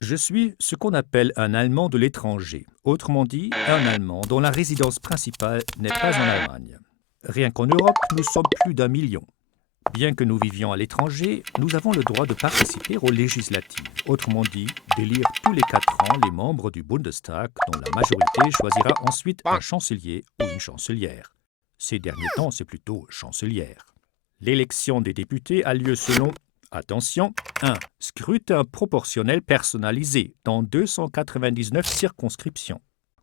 Je suis ce qu'on appelle un Allemand de l'étranger, autrement dit, un Allemand dont la résidence principale n'est pas en Allemagne. Rien qu'en Europe, nous sommes plus d'un million. Bien que nous vivions à l'étranger, nous avons le droit de participer aux législatives, autrement dit, d'élire tous les 4 ans les membres du Bundestag dont la majorité choisira ensuite un chancelier ou une chancelière. Ces derniers temps, c'est plutôt chancelière. L'élection des députés a lieu selon, attention, un scrutin proportionnel personnalisé dans 299 circonscriptions.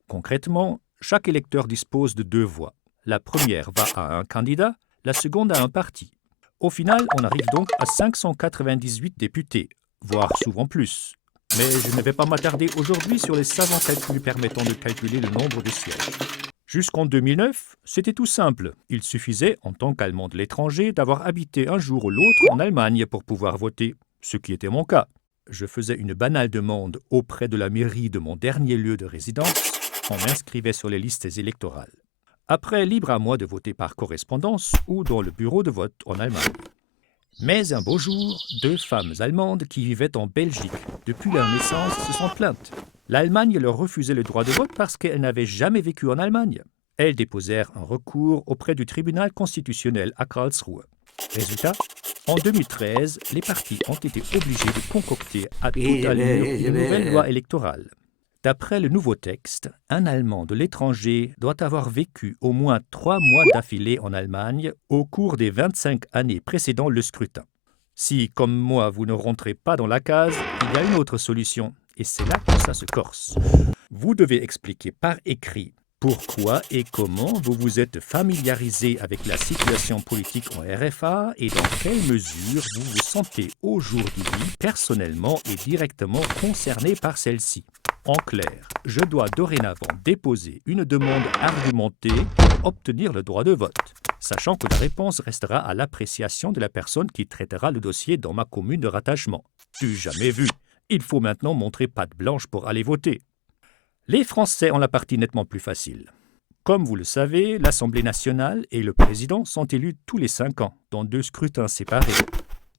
Concrètement, chaque électeur dispose de 2 voix. La première va à un candidat, la seconde à un parti. Au final, on arrive donc à 598 députés, voire souvent plus. Mais je ne vais pas m'attarder aujourd'hui sur les savants calculs permettant de calculer le nombre de sièges. Jusqu'en 2009, c'était tout simple. Il suffisait, en tant qu'Allemand de l'étranger, d'avoir habité un jour ou l'autre en Allemagne pour pouvoir voter, ce qui était mon cas. Je faisais une banale demande auprès de la mairie de mon dernier lieu de résidence, on m'inscrivait sur les listes électorales. Après, libre à moi de voter par correspondance ou dans le bureau de vote en Allemagne. Mais un beau jour, 2 femmes allemandes qui vivaient en Belgique depuis leur naissance se sont plaintes. L'Allemagne leur refusait le droit de vote parce qu'elles n'avaient jamais vécu en Allemagne. Elles déposèrent un recours auprès du tribunal constitutionnel à Karlsruhe. Résultat, en 2013, les partis ont été obligés de concocter à toute allure une nouvelle loi électorale. D'après le nouveau texte, un Allemand de l'étranger doit avoir vécu au moins 3 mois d'affilée en Allemagne au cours des 25 années précédant le scrutin. Si, comme moi, vous ne rentrez pas dans la case, il y a une autre solution, et c'est là que ça se corse. Vous devez expliquer par écrit pourquoi et comment vous vous êtes familiarisé avec la situation politique en RFA et dans quelle mesure vous vous sentez aujourd'hui personnellement et directement concerné par celle-ci. En clair, je dois dorénavant déposer une demande argumentée pour obtenir le droit de vote, sachant que la réponse restera à l'appréciation de la personne qui traitera le dossier dans ma commune de rattachement. Du jamais vu. Il faut maintenant montrer patte blanche pour aller voter. Les Français ont la partie nettement plus facile. Comme vous le savez, l'Assemblée nationale et le président sont élus tous les 5 ans, dans 2 scrutins séparés.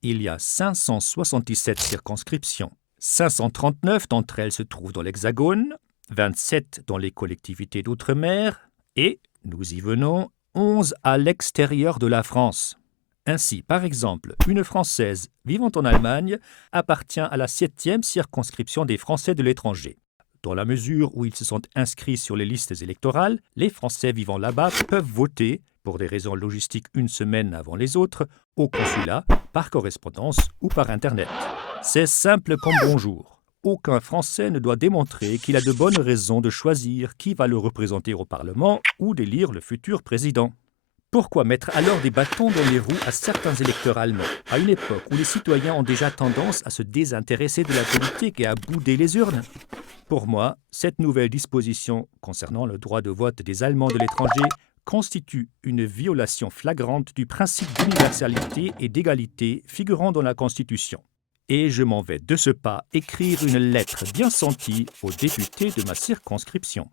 Il y a 577 circonscriptions. 539 d'entre elles se trouvent dans l'Hexagone, 27 dans les collectivités d'outre-mer et, nous y venons, 11 à l'extérieur de la France. Ainsi, par exemple, une Française vivant en Allemagne appartient à la 7e circonscription des Français de l'étranger. Dans la mesure où ils se sont inscrits sur les listes électorales, les Français vivant là-bas peuvent voter, pour des raisons logistiques 1 semaine avant les autres, au consulat, par correspondance ou par Internet. C'est simple comme bonjour. Aucun Français ne doit démontrer qu'il a de bonnes raisons de choisir qui va le représenter au Parlement ou d'élire le futur président. Pourquoi mettre alors des bâtons dans les roues à certains électeurs allemands, à une époque où les citoyens ont déjà tendance à se désintéresser de la politique et à bouder les urnes? Pour moi, cette nouvelle disposition concernant le droit de vote des Allemands de l'étranger constitue une violation flagrante du principe d'universalité et d'égalité figurant dans la Constitution. Et je m'en vais de ce pas écrire une lettre bien sentie aux députés de ma circonscription.